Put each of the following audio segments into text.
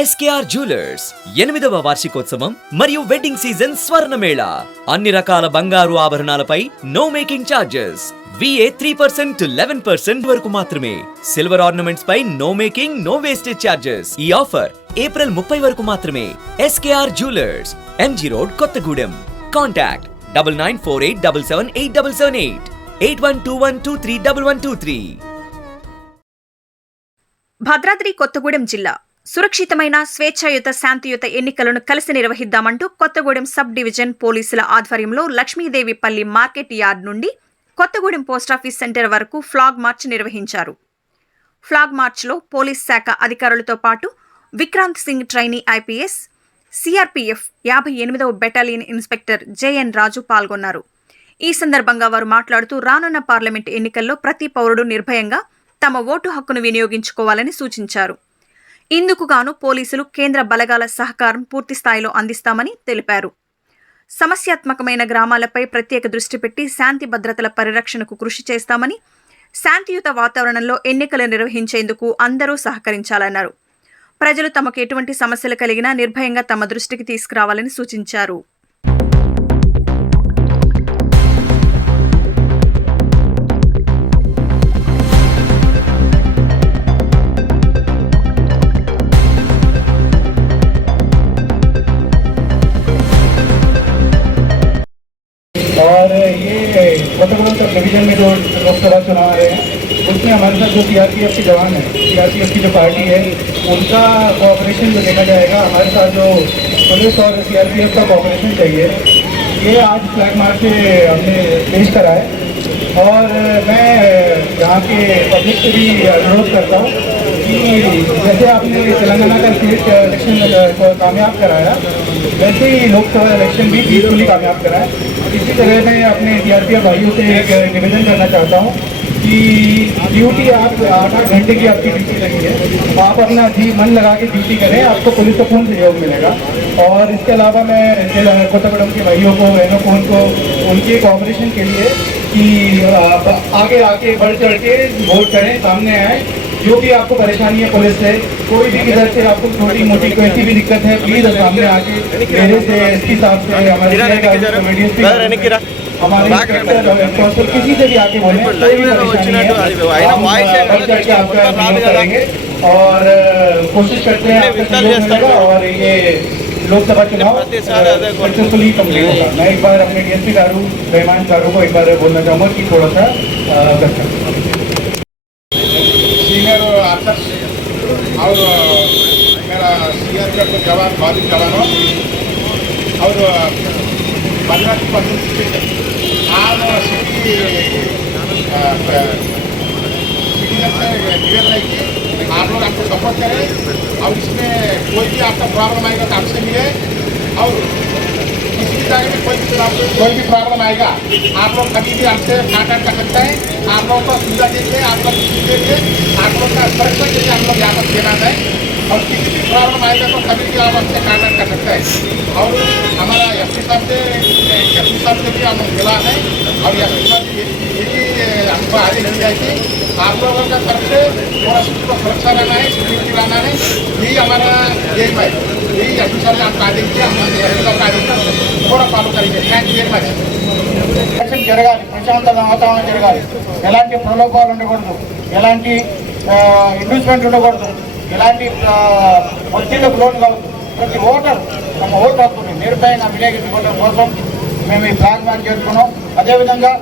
SKR jewellers 8వ వార్షికోత్సవం మరియు వెడ్డింగ్ సీజన్ స్వర్ణమేళ. అన్ని రకాల బంగారు ఆభరణాలపై no making charges. VA 3% to 11% వరకు మాత్రమే. సిల్వర్ ఆర్నమెంట్స్ పై no making, no wastage charges. ఈ ఆఫర్ ఏప్రిల్ 30 వరకు మాత్రమే. SKR jewellers, MG road, Kothagudem. Contact 9948778778 8121231123. Bhadradri Kothagudem జిల్లా సురక్షితమైన స్వేచ్ఛాయుత శాంతియుత ఎన్నికలను కలిసి నిర్వహిద్దామంటూ కొత్తగూడెం సబ్ డివిజన్ పోలీసుల ఆధ్వర్యంలో లక్ష్మీదేవిపల్లి మార్కెట్ యార్డ్ నుండి కొత్తగూడెం పోస్టాఫీస్ సెంటర్ వరకు ఫ్లాగ్ మార్చ్ నిర్వహించారు. ఫ్లాగ్ మార్చ్లో పోలీస్ శాఖ అధికారులతో పాటు Vikrant Singh trainee IPS, CRPF 58వ బెటాలియన్ ఇన్స్పెక్టర్ JN రాజు పాల్గొన్నారు. ఈ సందర్భంగా వారు మాట్లాడుతూ రానున్న పార్లమెంట్ ఎన్నికల్లో ప్రతి పౌరుడు నిర్భయంగా తమ ఓటు హక్కును వినియోగించుకోవాలని సూచించారు. ఇందుకు గాను పోలీసులు కేంద్ర బలగాల సహకారం పూర్తి స్థాయిలో అందిస్తామని తెలిపారు. సమస్యాత్మకమైన గ్రామాలపై ప్రత్యేక దృష్టి పెట్టి శాంతి భద్రతల పరిరక్షణకు కృషి చేస్తామని, శాంతియుత వాతావరణంలో ఎన్నికలు నిర్వహించేందుకు అందరూ సహకరించాలన్నారు. ప్రజలు తమకు ఎటువంటి సమస్యలు కలిగినా నిర్భయంగా తమ దృష్టికి తీసుకురావాలని సూచించారు. और ये कोतगुड़ा सब डिवीजन में जो लोकसभा चुनाव है उसमें हमारे साथ जो CRPF के जवान है, CRPF की जो पार्टी है उनका कोऑपरेशन जो देखा जाएगा. हमारे साथ जो पुलिस और CRPF का कोऑपरेशन चाहिए, ये आज फ्लैग मार्च से हमने पेश करा है. और मैं यहाँ के पब्लिक से भी अनुरोध करता हूँ कि जैसे आपने तेलंगाना का स्टेट इलेक्शन कामयाब कराया, वैसे ही लोकसभा इलेक्शन भी पीसफुली कामयाब कराया. इसी तरह मैं अपने CRPF भाइयों से एक निवेदन करना चाहता हूँ कि ड्यूटी आप 8-8 घंटे की आपकी ड्यूटी लगी है, आप अपना जी मन लगा के ड्यूटी करें, आपको पुलिस का पूर्ण सहयोग मिलेगा. और इसके अलावा मैं कोतगुड़म के भाइयों को, बहनों को, उनको उनके कोऑपरेशन के लिए कि आगे आके बढ़ चढ़ के वोट करें, सामने आए. जो भी आपको परेशानी है पुलिस से, कोई भी किधर से आपको छोटी मोटी कोई ऐसी भी दिक्कत है, प्लीज सामने आके मेरे से, इसके साथ से हमारे हमारे किसी से भी आके बोले, कोई भी परेशानी है बढ़ चढ़ के आपका करेंगे और कोशिश करते हैं आपका सहयोग मिलेगा और ये लोकसभा चुनाव सक्सेसफुली कंप्लीट होगा. मैं एक बार अपने DSP गारू, रहमान गारू को एक बार बोलना चाहूँगा कि थोड़ा सा दर्शक सीनियर ऑफिसर और मेरा CRPF के जवान, बाकी जवानों और 15% आज सिटी सिटीजन से निवेदन है कि आप लोग आपको सपोर्ट करें और इसमें कोई भी आपका प्रॉब्लम आएगा तो आपसे मिले. और किसी भी जगह में कोई भी प्रॉब्लम आएगा आप लोग कभी भी हमसे कांटेक्ट कर सकते हैं. आप लोगों को सुविधा देंगे, आप लोग देंगे, आप लोग का सुरक्षा के लिए हम लोग यहाँ पर देना है. और किसी भी प्रॉब्लम आएगा तो कभी भी आप हमसे कांटेक्ट कर सकते हैं. और हमारा SP साहब से भी हम मिला है और SP साहब ये भी हमको आदेश दिया है कि आप लोगों का तरफ से थोड़ा सुरक्षा रहना है, सिक्योरिटी रहना है. यही हमारा एम है. यही SP साहब ने आपको आदेश दिया, हम आदेश थोड़ा फॉलो करेंगे. Thank you very much. Election జరగాలి, ప్రశాంతంగా వాతావరణం జరగాలి, ఎలాంటి ప్రలోభాలు ఉండకూడదు, ఎలాంటి ఇన్వెస్ట్మెంట్ ఉండకూడదు, ఎలాంటి ఒత్తిళ్లకు లోన్ కావద్దు. ప్రతి ఓటర్ తమ ఓటు హక్కుని నిర్భయంగా వినియోగించుకోవడం కోసం మేము ఈ ఫ్లాగ్ మార్చ్ చేసుకున్నాం. అదేవిధంగా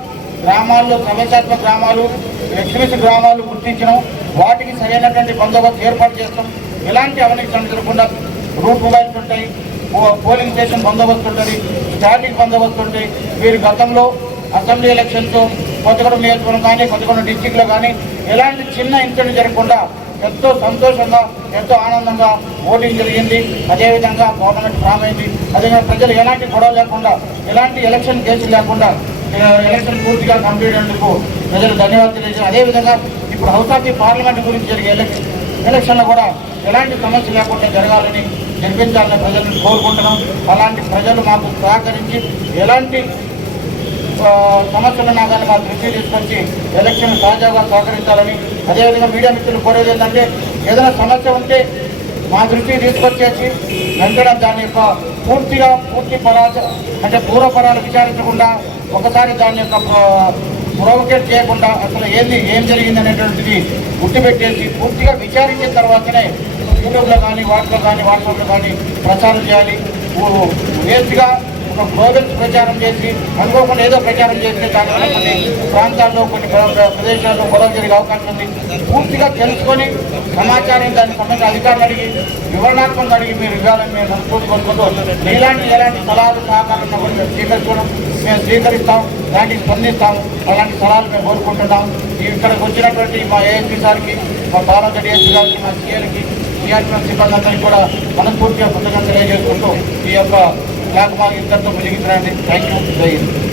గ్రామాల్లో సమస్యాత్మక గ్రామాలు, ఎక్స్ట్రీమిస్ట్ గ్రామాలు గుర్తించడం, వాటికి సరైనటువంటి బందోబస్తు ఏర్పాటు చేస్తాం. ఎలాంటి అవినీతి జరగకుండా రూట్ మొబైల్స్ ఉంటాయి, పోలింగ్ స్టేషన్ బందోబస్తు ఉంటుంది, స్టాటిక్ బందోబస్తు ఉంటాయి. వీరు గతంలో అసెంబ్లీ ఎలక్షన్స్ కొత్తగూడెం నియోజకవర్గం కానీ కొత్తగూడెం డిస్టిక్లో కానీ ఎలాంటి చిన్న ఇన్సిడెంట్ జరగకుండా ఎంతో సంతోషంగా, ఎంతో ఆనందంగా ఓటింగ్ జరిగింది. అదేవిధంగా గవర్నమెంట్ ఫామ్ అయింది. అదేవిధంగా ప్రజలు ఎలాంటి గొడవ లేకుండా, ఎలాంటి ఎలక్షన్ కేసులు లేకుండా ఎలక్షన్ పూర్తిగా కంప్లీట్ అయినందుకు ప్రజలు ధన్యవాదాలు తెలియజేశారు. అదేవిధంగా ఇప్పుడు హౌస్ ఆఫ్ ది పార్లమెంట్ గురించి జరిగే ఎలక్షన్లో కూడా ఎలాంటి సమస్య లేకుండా జరగాలని, జరిపించాలని ప్రజలను కోరుకుంటున్నాం. అలాంటి ప్రజలు మాకు సహకరించి ఎలాంటి సమస్యలున్నా కానీ మా దృష్టి తీసుకొచ్చి ఎలక్షన్ సహజంగా సహకరించాలని, అదేవిధంగా మీడియా మిత్రులు కోరేది ఏంటంటే ఏదైనా సమస్య ఉంటే మా దృష్టికి తీసుకొచ్చేసి వెంటనే దాని యొక్క పూర్తి పూర్వపరాలు విచారించకుండా ఒకసారి దాని యొక్క ప్రొవోకేట్ చేయకుండా అసలు ఏం జరిగింది అనేటువంటిది గుర్తుపెట్టేసి పూర్తిగా విచారించిన తర్వాతనే యూట్యూబ్లో కానీ వాట్సాప్లో కానీ ప్రచారం చేయాలి. వేస్ట్గా ఒక గ్లోబల్స్ ప్రచారం చేసి అనుకోకుండా ఏదో ప్రచారం చేస్తే దానివల్ల కొన్ని ప్రాంతాల్లో కొన్ని ప్రదేశాల్లో గొడవ జరిగే అవకాశం ఉంది. పూర్తిగా తెలుసుకొని సమాచారం దానికి సంబంధించిన అధికారులు అడిగి వివరణాత్మకంగా అడిగి మీరు ఇవ్వాలని మేము కోరుకుంటూ ఎలాంటి సలహాలు సహకారం మేము స్వీకరిస్తాం, దానికి స్పందిస్తాం. అలాంటి సలహాలు మేము కోరుకుంటున్నాం. ఇక్కడికి వచ్చినటువంటి మా ఏఎస్పీ సార్కి, మా పాలక డిఎస్పీ గారికి, మా సీఎల్కి, సిఆర్పీఎఫ్ సిబ్బంది అందరికీ కూడా మనస్ఫూర్తిగా కృతజ్ఞతలు తెలియజేసుకుంటూ ఈ యొక్క ఫ్లాగ్ మార్క్ ఇంతటితో ముగిస్తున్నాయండి. Thank you.